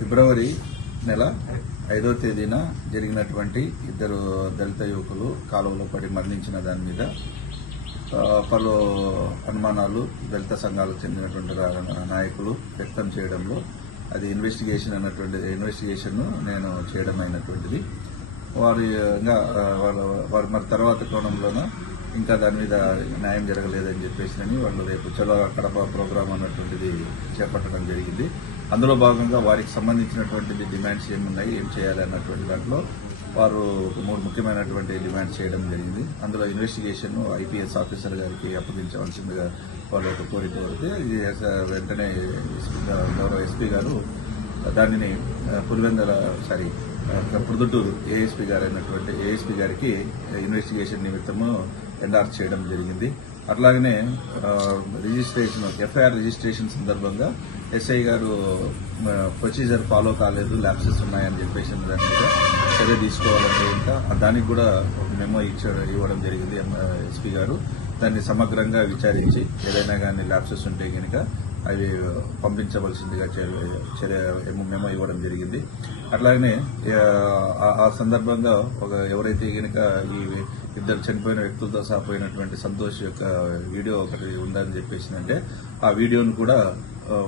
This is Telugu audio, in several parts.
ఫిబ్రవరి నెల 5వ తేదీన జరిగినటువంటి ఇద్దరు దళిత యువకులు కాలువలో పడి మరణించిన దాని మీద పలు అనుమానాలు దళిత సంఘాలకు చెందినటువంటి నాయకులు వ్యక్తం చేయడంలో అది ఇన్వెస్టిగేషన్ నేను చేయడం అయినటువంటిది. వారు మరి తర్వాత కోణంలోనూ ఇంకా దాని మీద న్యాయం జరగలేదని చెప్పేసి వాళ్ళు రేపు చలో కడప ప్రోగ్రాం అన్నటువంటిది చేపట్టడం జరిగింది. అందులో భాగంగా వారికి సంబంధించినటువంటి డిమాండ్స్ ఏమున్నాయి, ఏం చేయాలి అన్నటువంటి దాంట్లో వారు 3 ముఖ్యమైనటువంటి డిమాండ్స్ చేయడం జరిగింది. అందులో ఇన్వెస్టిగేషన్ ఐపీఎస్ ఆఫీసర్ గారికి అప్పగించవలసిందిగా వాళ్ళ ఒక కోరిక వస్తే వెంటనే గౌరవ ఎస్పీ గారు దానిని ప్రొద్దుటూరు ఏఎస్పీ గారికి ఇన్వెస్టిగేషన్ నిమిత్తము ఎండార్స్ చేయడం జరిగింది. అట్లాగనే ఎఫ్ఐఆర్ రిజిస్ట్రేషన్ సందర్భంగా ఎస్ఐ గారు ప్రొసీజర్ ఫాలో కాలేదు, ల్యాప్సెస్ ఉన్నాయని చెప్పేసి దాని మీద చర్య తీసుకోవాలంటే ఇంకా దానికి కూడా ఒక మెమో ఇవ్వడం జరిగింది. ఎస్పీ గారు దాన్ని సమగ్రంగా విచారించి ఏదైనా కానీ ల్యాప్సెస్ ఉంటే కనుక అవి పంపించవలసిందిగా మెమో ఇవ్వడం జరిగింది. అట్లాగనే ఆ సందర్భంగా ఎవరైతే కనుక ఈ ఇద్దరు చనిపోయిన వ్యక్తులతో సహపోయినటువంటి సంతోష్ యొక్క వీడియో ఒకటి ఉందని చెప్పేసిందంటే ఆ వీడియోను కూడా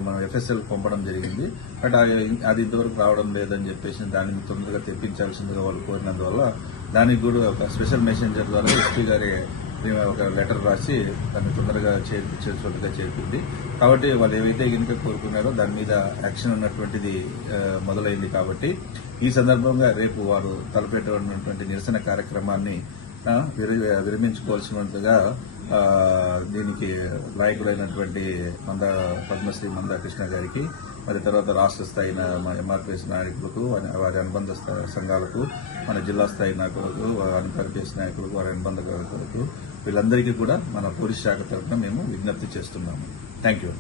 మనం ఎఫ్ఎస్ఎల్ పంపడం జరిగింది. బట్ అది ఇంతవరకు రావడం లేదని చెప్పేసి దానిని తొందరగా తెప్పించాల్సిందిగా వాళ్ళు కోరినందువల్ల దానికి కూడా ఒక స్పెషల్ మెసెంజర్ ద్వారా ఎస్పీ గారి ఒక లెటర్ రాసి దాన్ని తొందరగా చేర్పింది. కాబట్టి వాళ్ళు ఏవైతే కనుక కోరుకున్నారో దాని మీద యాక్షన్ ఉన్నటువంటిది మొదలైంది. కాబట్టి ఈ సందర్భంగా రేపు వారు తలపెట్టినటువంటి నిరసన కార్యక్రమాన్ని విరమించుకోవాల్సినట్టుగా దీనికి నాయకుడైనటువంటి పద్మశ్రీ మందాకృష్ణ గారికి, మరి తర్వాత రాష్ట్ర స్థాయి ఎంఆర్పీఎస్ నాయకులకు, వారి అనుబంధ సంఘాలకు, మన జిల్లా స్థాయి నాయకులకు, ఎంఆర్పీఎస్ నాయకులకు, వారి అనుబంధ నాయకులకు, వీళ్ళందరికీ కూడా మన పోలీస్ శాఖ తరఫున మేము విజ్ఞప్తి చేస్తున్నాము. Thank you.